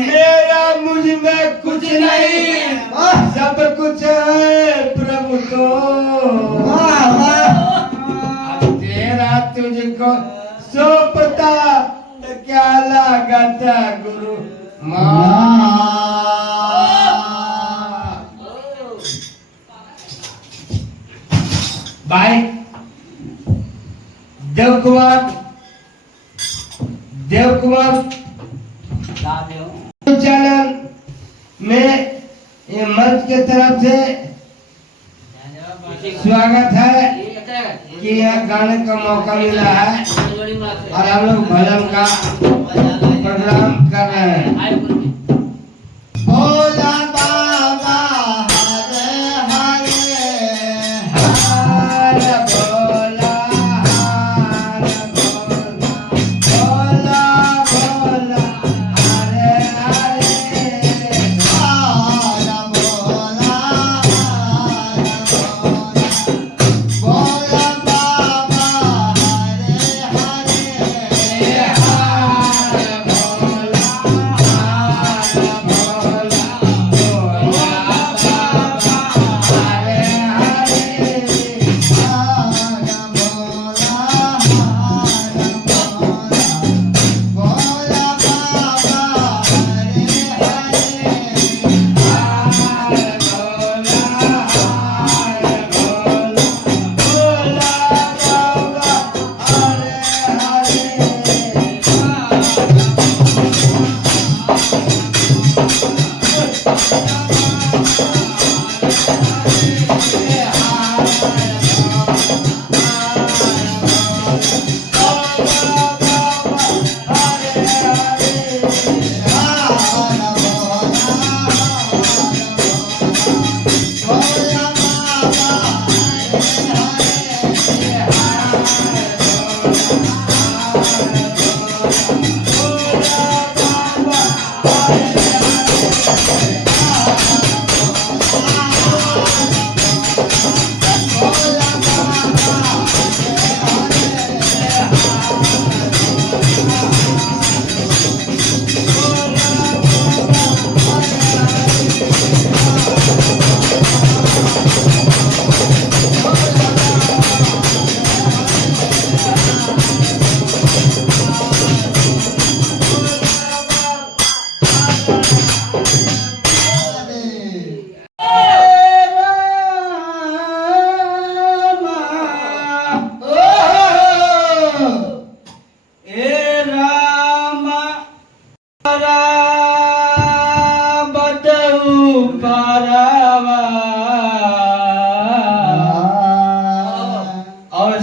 मेरा मुझ में कुछ नहीं, सब कुछ है प्रभु तो। तेरा तुझको सौंपता तो क्या लागत गुरु माँ। भाई देवकुमार चैनल में ये मंच के तरफ से स्वागत है कि यह गाने का मौका मिला है और हम लोग भजन का प्रोग्राम कर रहे हैं। भोला बाबा हरे हरे हरे भोला भोला भोला हरे हरे भोला भोला भोला बाबा हरे हरे हरे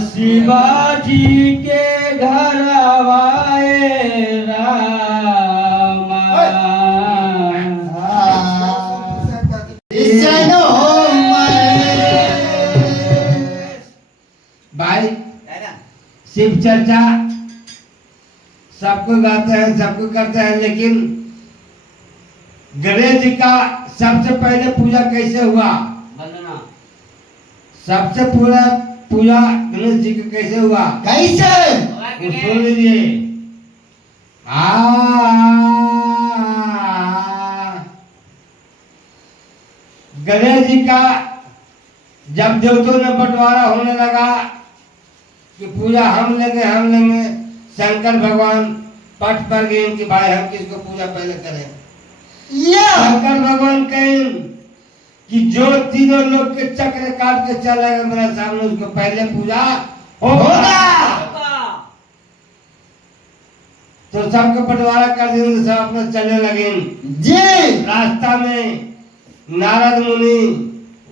शिवाजी के घर आए रामा। भाई शिव चर्चा सबको गाते हैं, सबको करते हैं, लेकिन गणेश जी का सबसे पहले पूजा कैसे हुआ? सबसे पूरा पूजा गणेश जी का कैसे हुआ? कैसे? सुन लीजिए। गणेश जी का जब देवतों में बंटवारा होने लगा कि पूजा हम लेंगे, शंकर भगवान पट पर गए कि भाई हम किसको पूजा पहले करें। शंकर भगवान कहें कि जो तीनों लोग के चक्र काट के चलेगा मेरे सामने उसको पहले पूजा होगा। तो सबको बंटवारा कर देंगे, सब अपने चलने लगे जी। रास्ता में नारद मुनि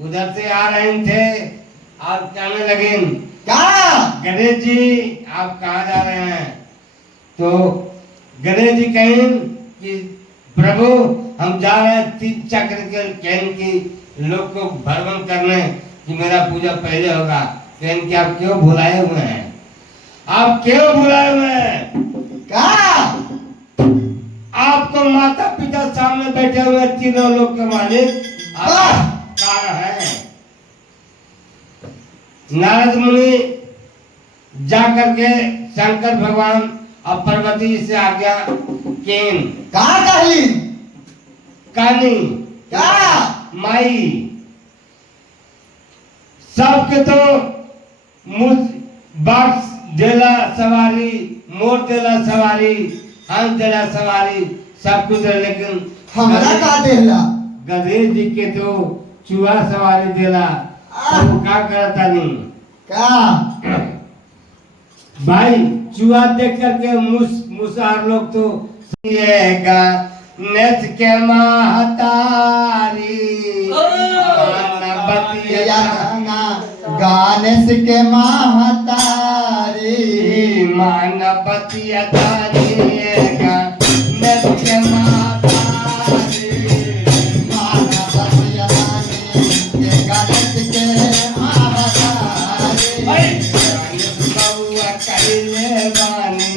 उधर से आ रहे थे और कहने लगे क्या गणेश जी आप कहाँ जा रहे हैं? तो गणेश जी कहें कि प्रभु हम जा रहे हैं तीन चक्र के कहन की लोग को भ्रमण करने कि मेरा पूजा पहले होगा। कहन कि आप क्यों बुलाए हुए हैं? आप क्यों बुलाए हुए हैं? क्या आपको माता पिता सामने बैठे हुए तीनों लोग के मालिक कहाँ है? नारद मुनि जा करके शंकर भगवान और पार्वती से आज्ञा केन का कहली कानी का माई सबके तो मुझ बाग देला सवारी, मोर देला सवारी, हंस देला सवारी, सब कुछ है, लेकिन हमरा का देला गधे जी के तो चूहा सवारी देला। तो वो का करता नहीं का भाई, चूहा देख करके मुसार लोग तो येगा नेच के महतारी बतिया गानेश के महतारी मानवतिया तारिएगा नेच के महतारी मानवतिया गानेश के महतारी बउआ कइले बानी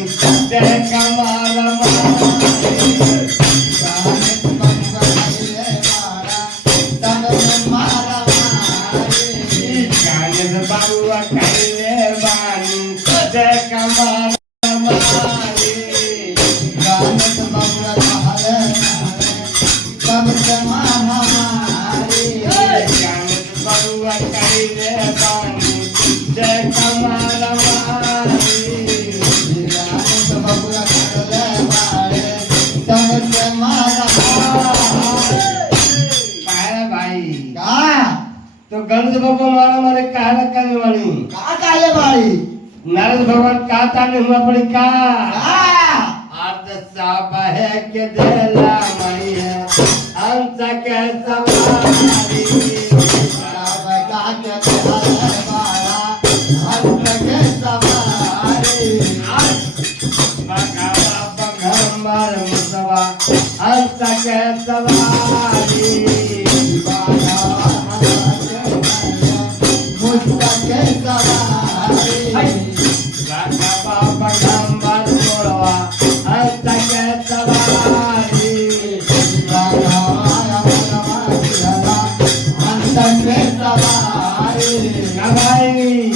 देख मारा बाबुआ कइले बानी देख मारा मारी गानेश बबुआ कहले सब के महामारी बाबुआ कइले बानी देख मारा मारी गानेश बबुआ कहले बारे सब के महामारी भाई का तो गणेश बाबा मारा मारे कहला करने वाली का काले बारी नारद भगवान का ताने हुआ पड़ी का का अर्ध सब है के देला मैया हंस के सवारी सब का के हर बारा हर के सवारी बगावा बगंबर मुसवा हंस के सवारी मुझके सवारी बगावा बगंबर मोड़वा हंस के सवारी भाई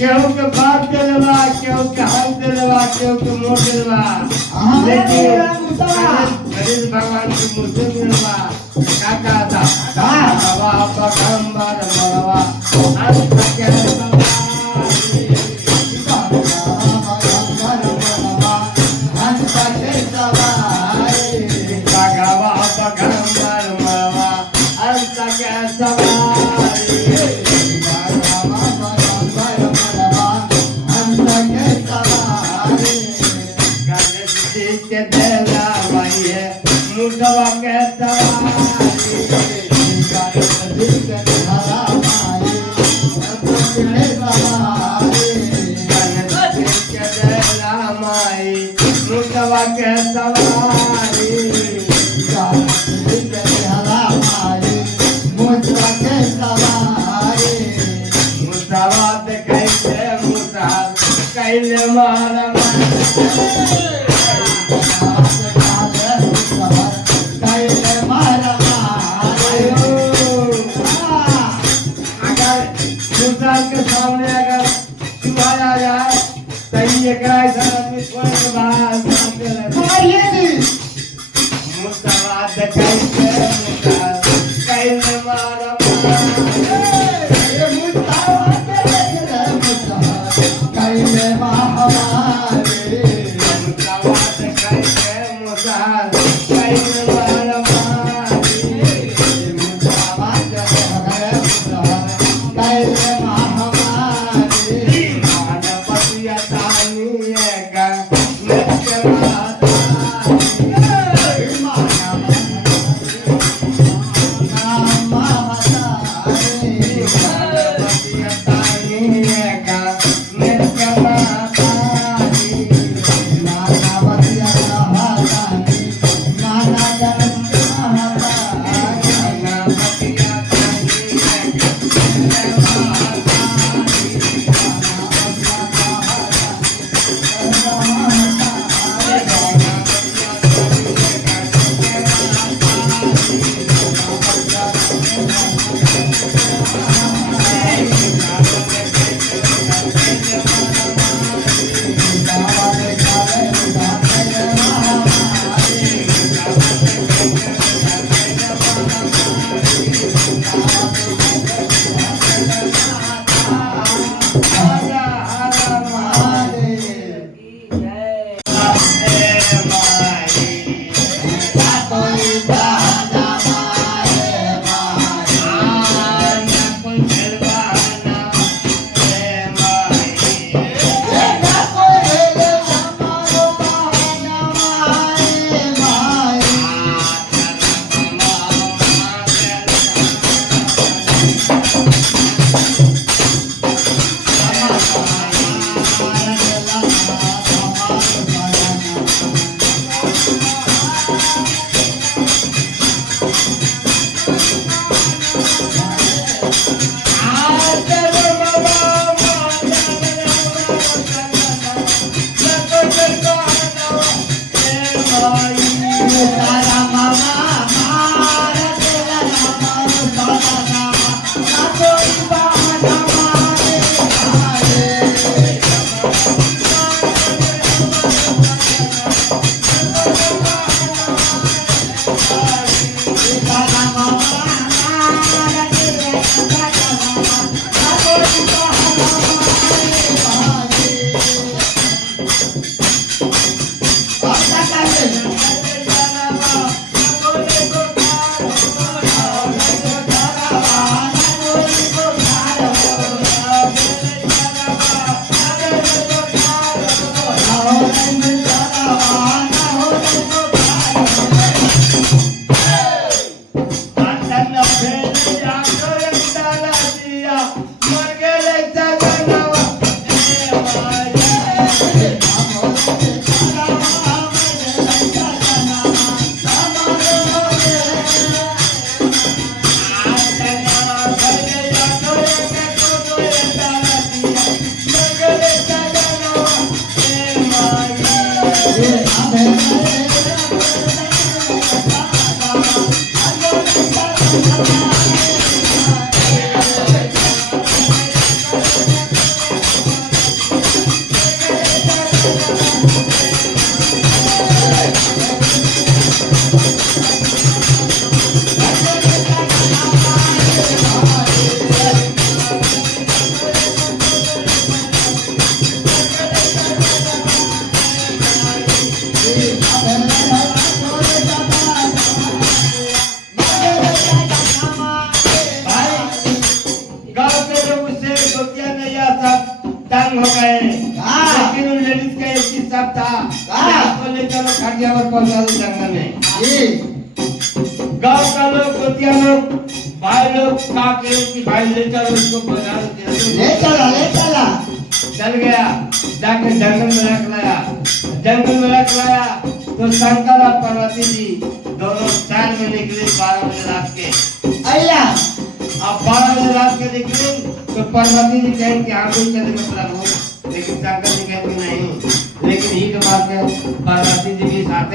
केहू के बात दिलवा, केहू के हाथ दिलवा, केहू के मोड़ दिलवा, लेकिन गणेश भगवान के मुझे मिलवा का कहता बाबा बगंबर मरवा हंस के सवारी बगावा बगंबर मरवा हंस के सवारी गणेश जी के देला मैया मुर्दवा के सवारी गणेश जी के देला माई मुर्दवा के सवारी मुर्दवा देखै से मुर्दार कैले मारा अगर मुर्दार के सामने अगर चूहा आ जाए तो ये कराई आदमी थोड़े के बाद सामने लगे मुर्दवा देखै से मुर्दार कैले मारा सवाना हो तो आतन फेले आको एकताला दिया मर गेले सजनवा ए माया गांव के लोग उससे गोतिया नैया सब तंग हो गए लेकिन उन लेडीज का एक ही सब था आपको ले चलो खटिया पर पहुंचा दो जंगल में गांव का लोग गोतिया लोग भाई लोग का के कि भाई ले चलो उसको बाजार ले चला चल गया जाके जंगल में रख लाया तो शंकर और पार्वती जी दोनों शहर में निकले 12 बजे रात के अय्या अब 12 बजे रात के निकले तो पार्वती जी कहें कि हम भी चलेंगे प्रभु लेकिन शंकर जी कहते नहीं लेकिन हीट मार के पार्वती जी भी साथ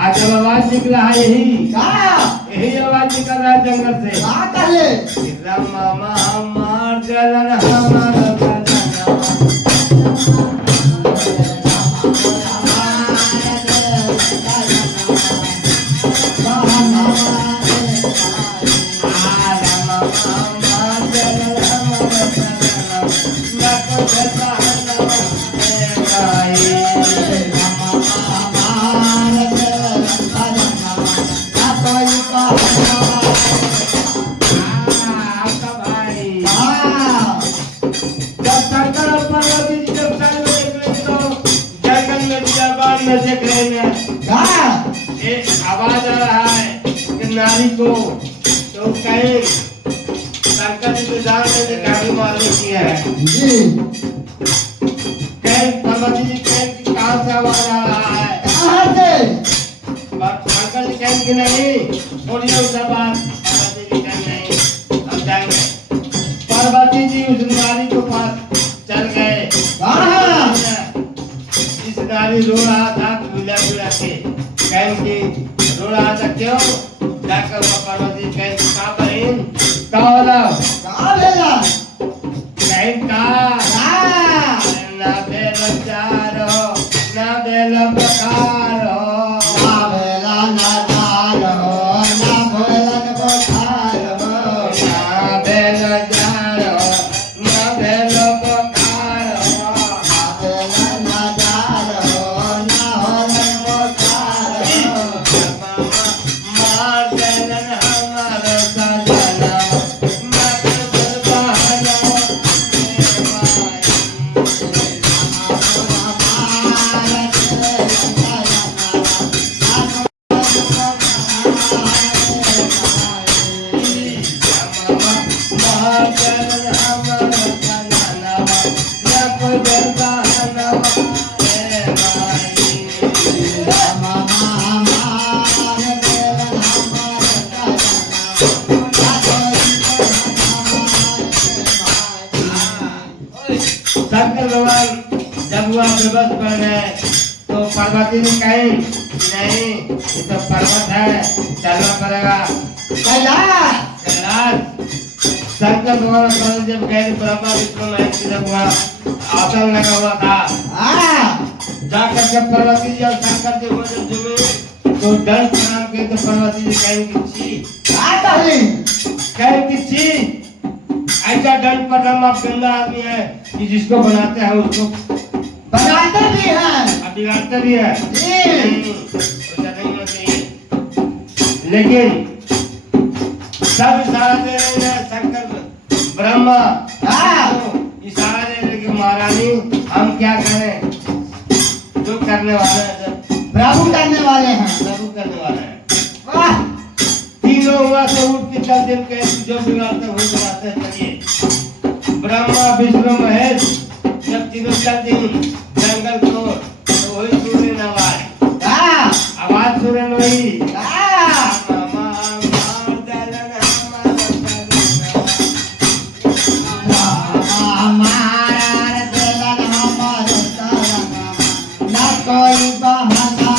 आज जब आवाज निकला है यही आवाज निकल रहा है जंगल से रामा हमार जलन हमार आवाज आ रहा है कि नारी को तो कहीं शंकर जी को जान में गाड़ी मारने की है कहीं पार्वती जी कहीं कि कहाँ से आवाज आ रहा है शंकर जी कहें कि नहीं छोड़िए उसके बाद पार्वती जी कहें नहीं हम जाएंगे पार्वती जी उस नारी के पास चल गए इस नारी रो रहा था बुला के कहें कि रो रहा था क्यों जाकर वो पार्वती कहें का बहन का होला कहें का ना बेल चारो ना बेल बखारो शंकर भगवान जब हुआ विवश पड़ गए तो पार्वती ने कही नहीं ये तो पर्वत है चलना पड़ेगा कैलाश शंकर भगवान जब गए ब्रह्मा विष्णु महेश जब हुआ आसन लगा हुआ था जाकर जब पार्वती जी और शंकर जी वो जब जुमे तो दंड प्रणाम किए तो पार्वती जी कहें कि छी ऐसा दंड प्रणाम आप गंदा आदमी है कि जिसको बनाते हैं उसको बनाते भी हैं अब बिगाड़ते भी है नहीं होना चाहिए लेकिन सब इशारा दे रहे हैं शंकर ब्रह्मा इशारा दे रहे कि महारानी हम क्या करें करने वाले हैं सब, प्रभु करने वाले हैं। प्रभु करने वाले हैं। वाह तीनों हुआ से उठ के चल दिन के जो बिगाड़ते हुए बिगाड़ते चलिए। ब्रह्मा विष्णु महेश जब तीनों चलते जंगल को तो वही सूर्य ने आवाज हाँ आवाज सूर्य ने वही हाँ हमारा दिलन हमारे तरन न कोई बहाना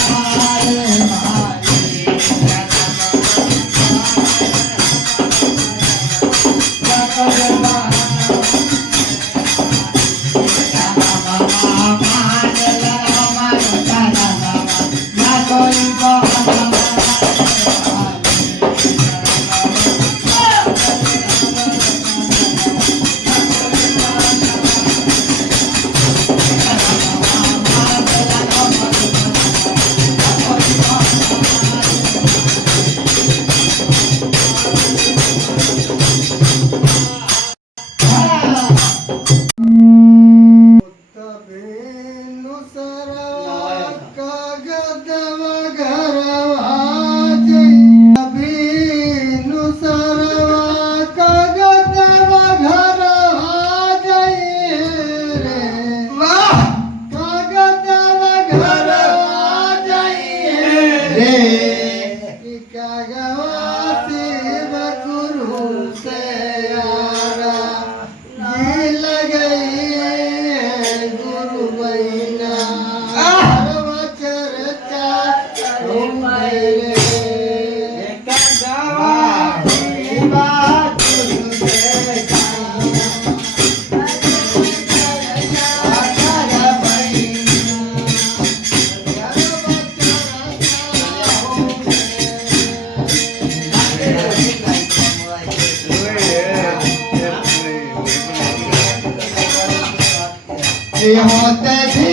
रे होते भी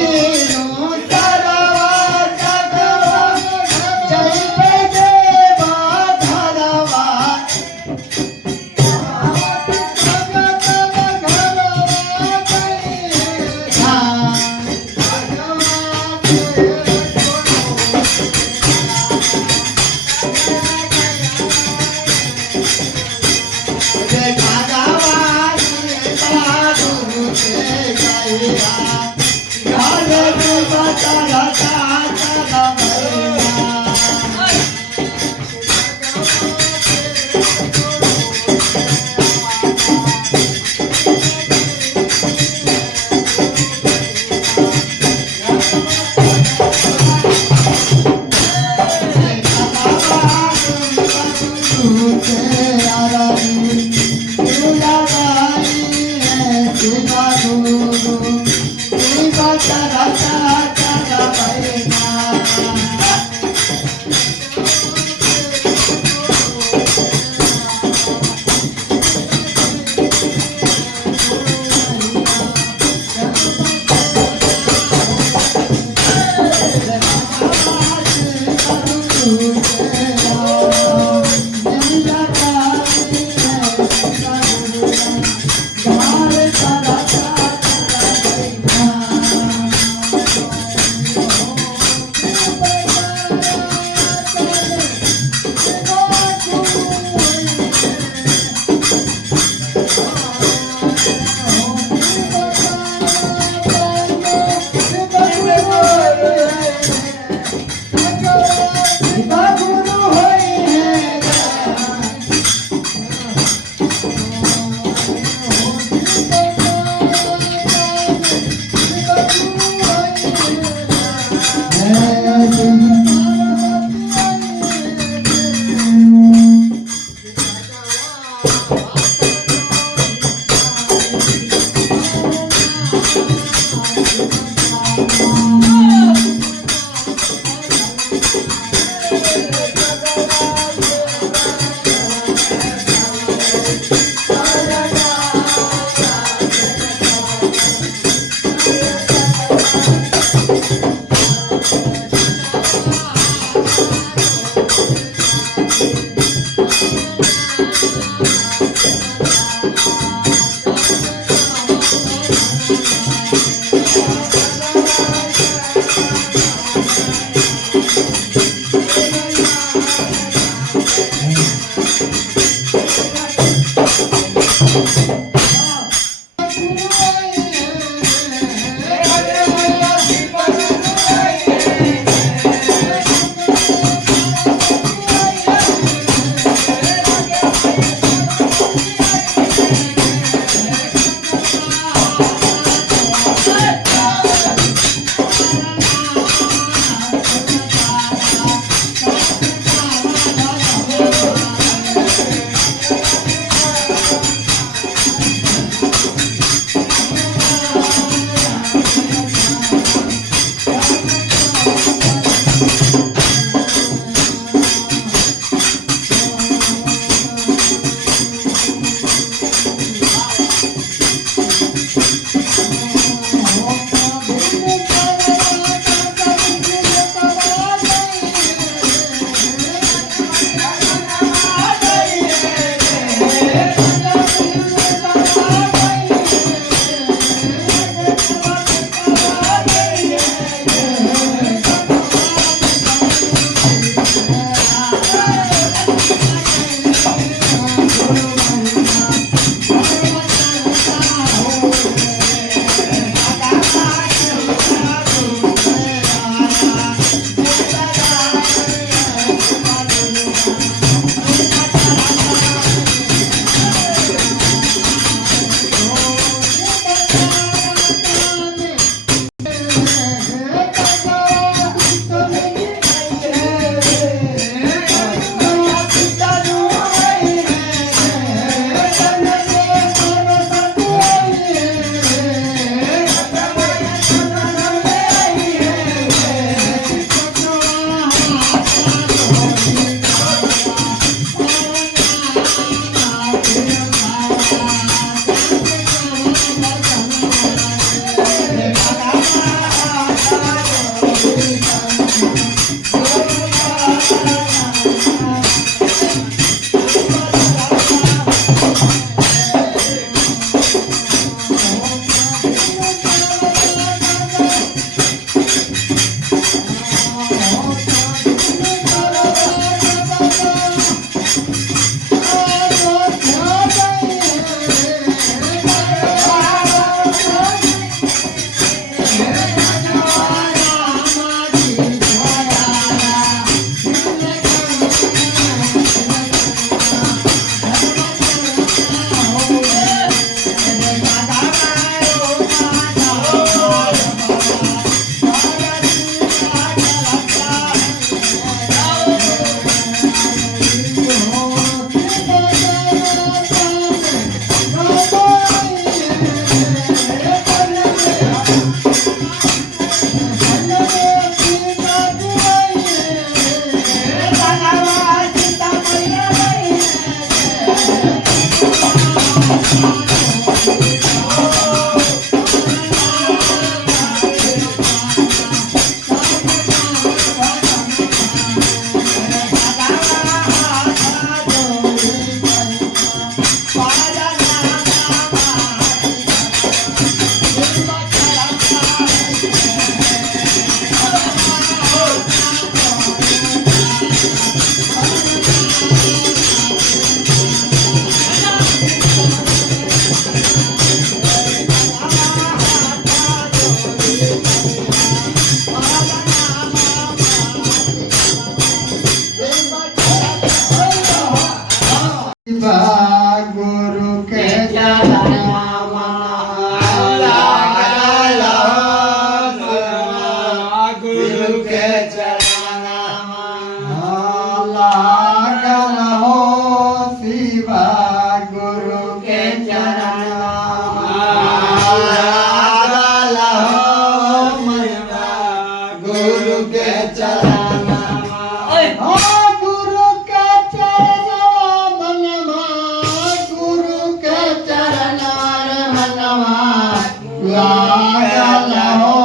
लागल हो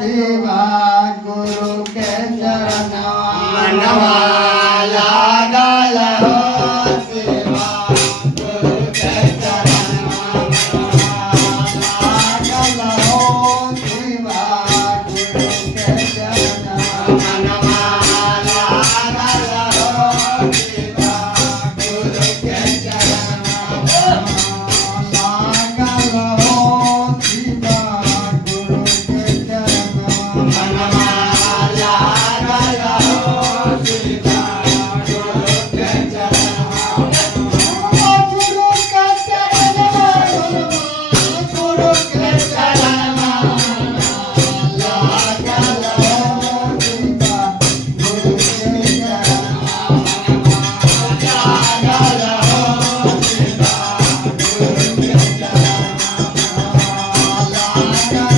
सेवा गुरु के चरण मनवा लागल हो सेवा गुरु के चरण लागल हो सेवा गुरु के चरण मनवा लागल हो सेवा गुरु के चरण लागल हो सेवा गुरु के चरण मनवा लागल हो सेवा गुरु के चरण गुरु के चरण गुरु के चरण लागल हो सेवा गुरु के चरण लागल हो सेवा गुरु के चरण लागल